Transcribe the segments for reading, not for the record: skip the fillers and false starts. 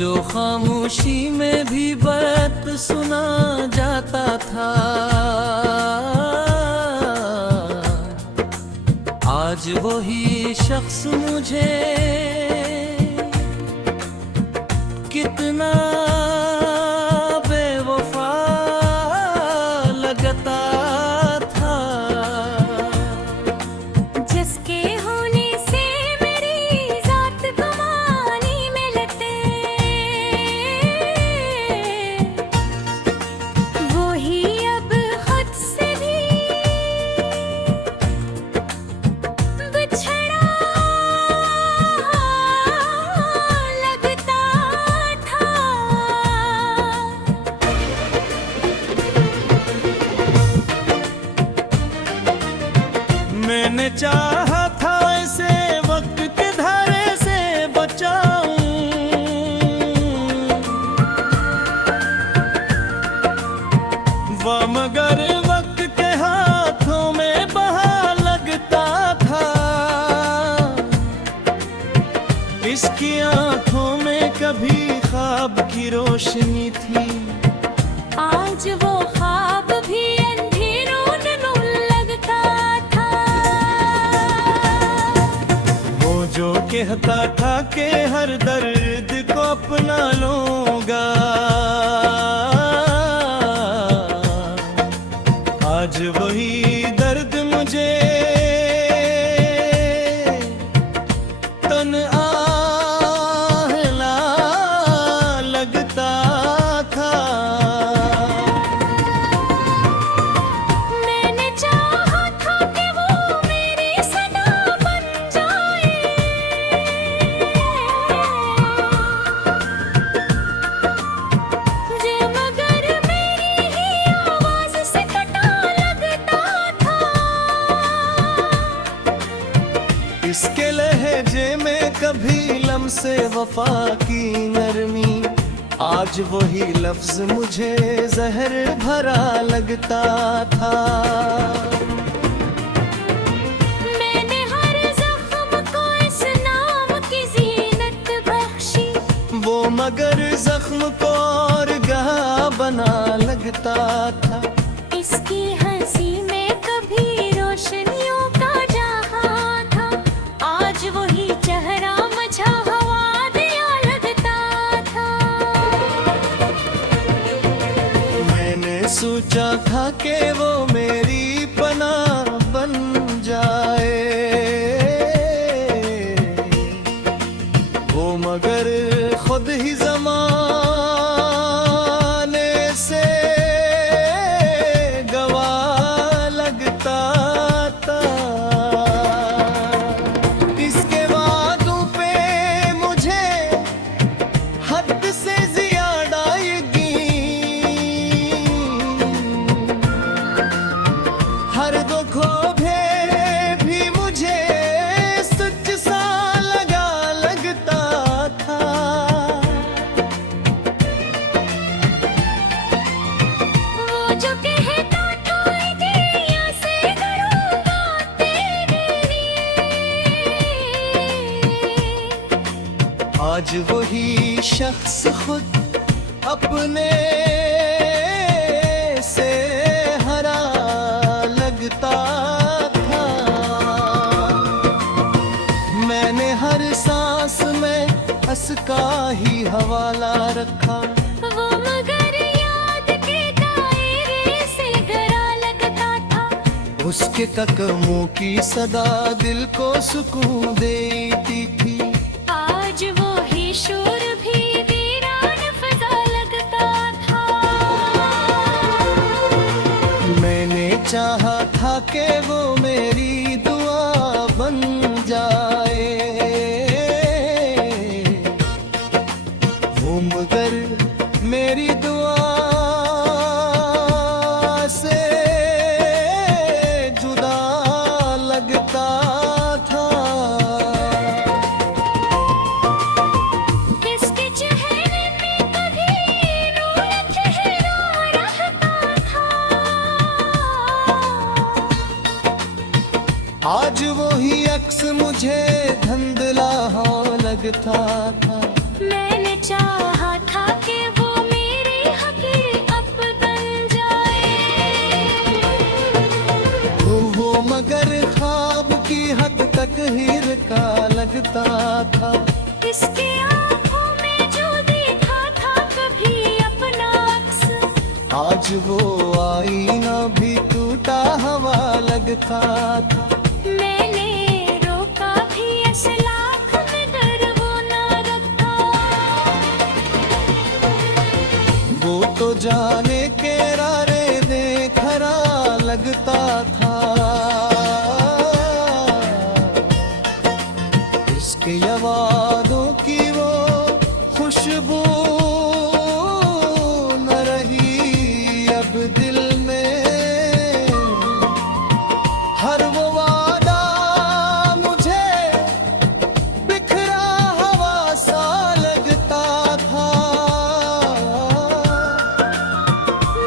जो खामोशी में भी बात सुना जाता था, आज वही शख्स मुझे कितना बेवफा लगता था। जिसके होने से मेरी जात गुमानी में लगते, वो ही अब खुद से भी बिछड़ा लगता था। मैंने चाहा था ऐसे वक्त के धारे से बचाऊं, वो मगर वक्त के हाथों में बहा लगता था। इसकी आंखों में कभी ख्वाब की रोशनी थी, आज वो ख्वाब भी अंधेरों में लगता था। वो जो कहता था कि हर दर्द को अपना लूंगा, आज वही दर्द मुझे तन्हा लगता था। मैंने चाहा था कि वो मेरी सदा बन जाए, जे मगर मेरी ही आवाज से कटा लगता था। इसके लहजे में कभी लम्से वफा की नरमी, आज वही लफ्ज मुझे जहर भरा लगता था। मैंने हर जख्म को इस नाम की जीनत बख्शी, वो मगर जख्म को और गहा बना लगता था। इसकी हंसी में कभी रोशनियों का जहां था, आज वही चेहरा मुझे हवा दिया लगता था। मैंने सोचा था कि वो मेरी पनाह बन जाए, वो मगर खुद ही ज़माने से गवाह लगता था। इसके वादों पे मुझे हद से ज़्यादा यकीन, हर दुख भी मुझे सच सा लगता था। वो जो कहता था दुनिया से करूंगा तेरे लिए, आज वही शख्स खुद अपने से हरा लगता था। मैंने हर सांस में हंस का ही हवाला रखा, वो मगर याद के दायरे से गरा लगता था। उसके कदमों की सदा दिल को सुकून देती थी। आज वो ही शोर भी वीरान फजा लगता था। मैंने चाहा था कि वो मेरी दुआ बन जाए, वो मगर मेरी दुआ से जुदा लगता था। किसके चेहरे में कभी नूर चेहरा रहता था, आज वही अक्स मुझे धुंधला हो लगता था। मैंने चाहा था कि वो मेरी हकीकत बन जाए। वो मगर ख्वाब की हद तक हीर का लगता था। इसके आँखों में जो देखा था कभी अपना अक्स, आज वो आईना भी टूटा हवा लगता था। मैंने रोका भी इस लाख में डर वो ना रखा। वो तो जाने के रारे दे खरा लगता था। इसके वादों की वो खुशबू न रही अब दिल में। हर वो वादा मुझे बिखरा हवा सा लगता था।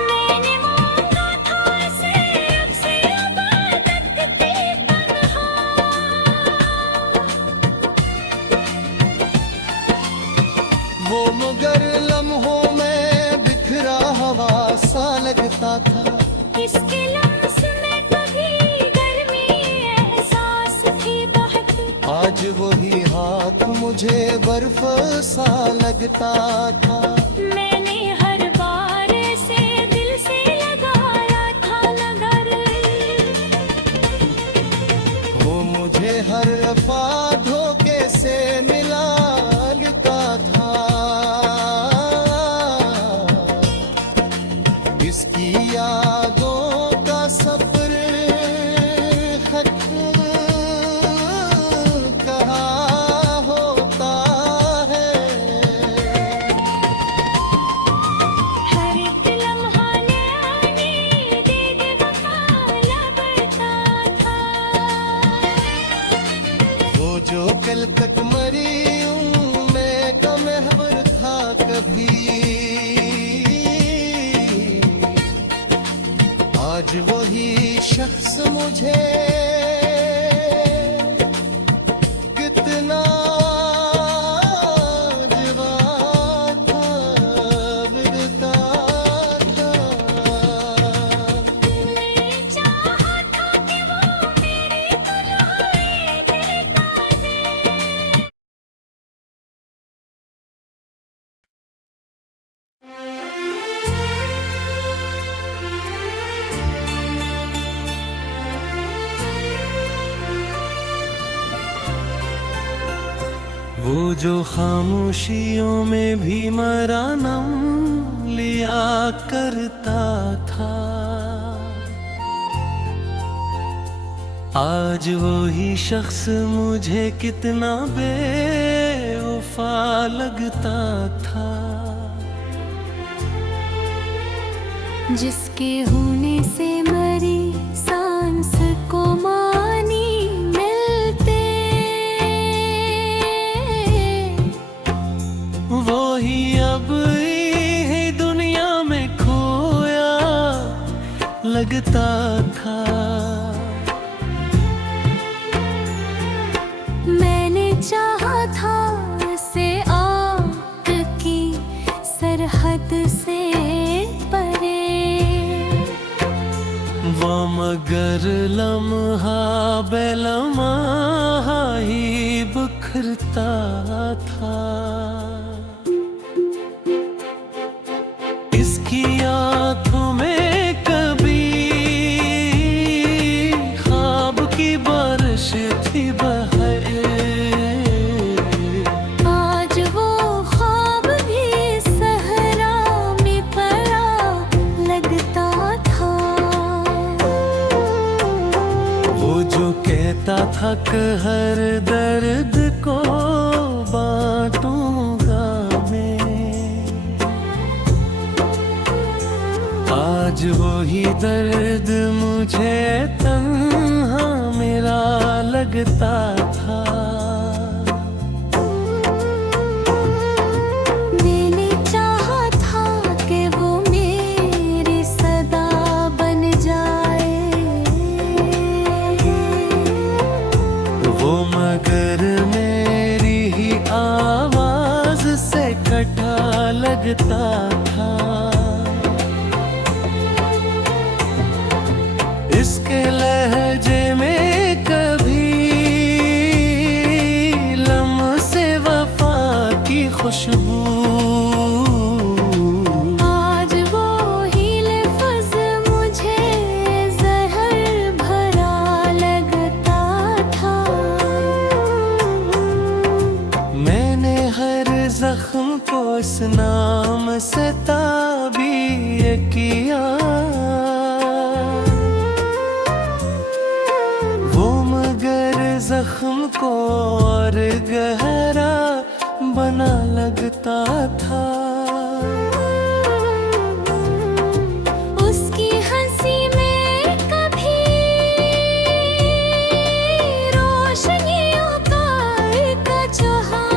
मैंने मांगा था इसे अब से अबादत की तन्हा। वो मगर लम्हों में बिखरा हवा सा लगता था। इसके लम्स में कभी गर्मी एहसास थी बहती। आज वही हाथ मुझे बर्फ सा लगता था। मैंने हर बार से दिल से लगाया था नगर। वो मुझे हर रफा धोखे से मिला लगता था। इसकी यादों का सफर खत्म कहाँ होता है। हर एक लम्हा नयाने दीद वफा लगता था। वो जो कल तक मरी मैं का महवर था कभी, आज वही शख्स मुझे कितना जवाब था बिरता था। मैंने चाहा था कि वो मेरी तन्हाई देता है। वो जो खामोशियों में भी मेरा नाम लिया करता था, आज वही शख्स मुझे कितना बेवफा लगता था। जिसके होने से मरी सांस को मानी मिलते, वो ही अब ही दुनिया में खोया लगता था। मैंने चाहा था से आँख की सरहद से परे, वो मगर लम्हा बेलम्हा ही बिखरता था। इसकी आँखों में कभी ख्वाब की बारिश थी बहे, आज वो ख्वाब भी सहरा में पड़ा लगता था। वो जो कहता था कि हर दर्द को बांटूंगा मैं, आज वही दर्द मुझे तन्हा मेरा लगता था। मैंने चाहा था कि वो मेरी सदा बन जाए, वो मगर मेरी ही आवाज से कट लगता था। इसके लहजे में कभी लम्से वफा की खुशबू, आज वो ही लफ्ज़ मुझे ज़हर भरा लगता था। मैंने हर जख्म को इस नाम से ताबीर किया, वो मगर जख्म को और गहरा बना लगता था। उसकी हंसी में कभी रोशनियों का एक जहां,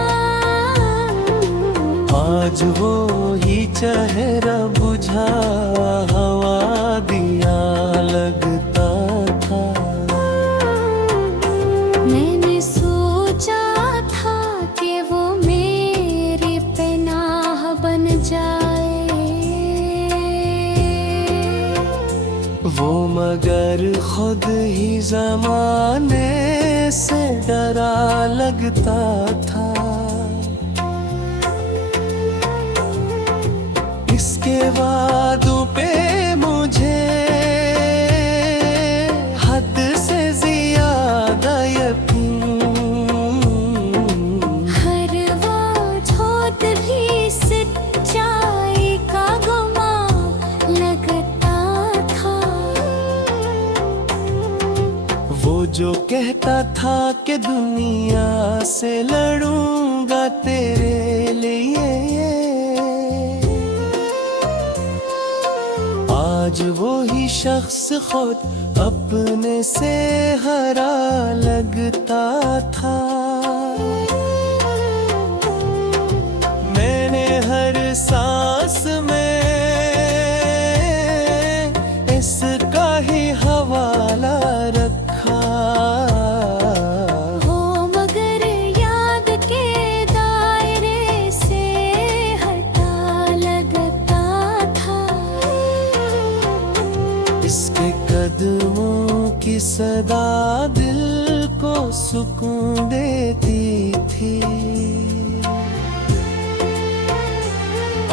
आज वो ही चेहरा बुझा हवा दिया लगता था। मैंने सोचा था कि वो मेरी पनाह बन जाए, वो मगर खुद ही ज़माने से डरा लगता था। इसके वादों पे मुझे हद से ज्यादा यकीन, हर वो झोंक भी सच्चाई का गुमान लगता था। वो जो कहता था कि दुनिया से लड़ूंगा तेरे लिए, आज वो ही शख्स खुद अपने से हरा लगता था। मैंने हर सांस में इसका ही हवाला रखा, हो मगर याद के दायरे से हटा लगता था। इसके कदमों की सदा दिल को सुकून देती थी।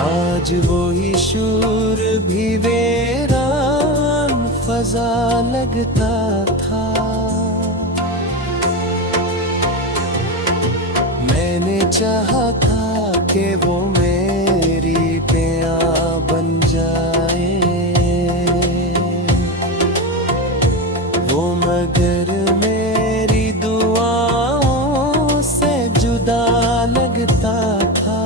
आज वो ही शूर भी वीरान फजा लगता था। मैंने चाहा था कि वो मेरी पिया बन जाए, वो मगर मेरी दुआओं से जुदा लगता था।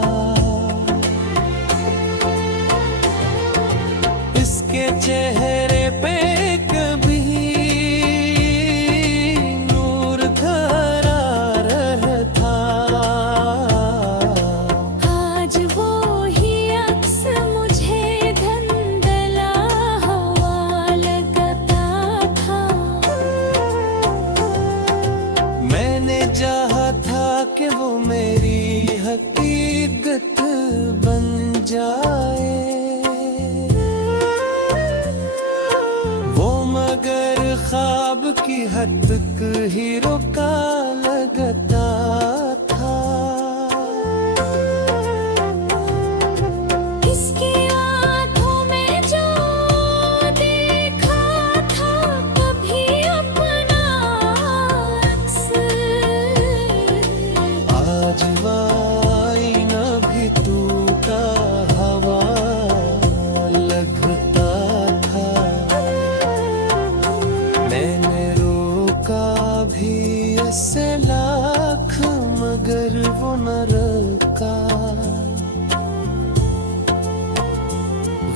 इसके चेहरे पे कभी नूर खरा रहता, आज वो ही अक्स मुझे धुंधला हवा लगता था। मैंने चाहा था कि वो मेरी हकीकत बन जाए, वो मगर ख्वाब की हद तक ही रुका लगता था। इसकी आंखों में जो देखा था कभी अपना अक्स, आज वाइना भी तू का हवा लगता था। मैंने रोका भी ऐसे लाख मगर वो न रुका,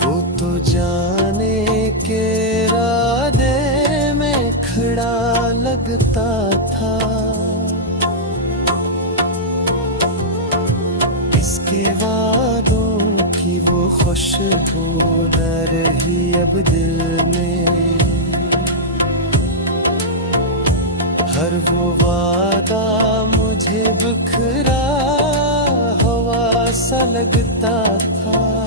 वो तो जाने के इरादे में खड़ा लगता था। इसके वादों की वो खुशबू न रही अब दिल में, हर वो वादा मुझे बिखरा हवा सा लगता था। था।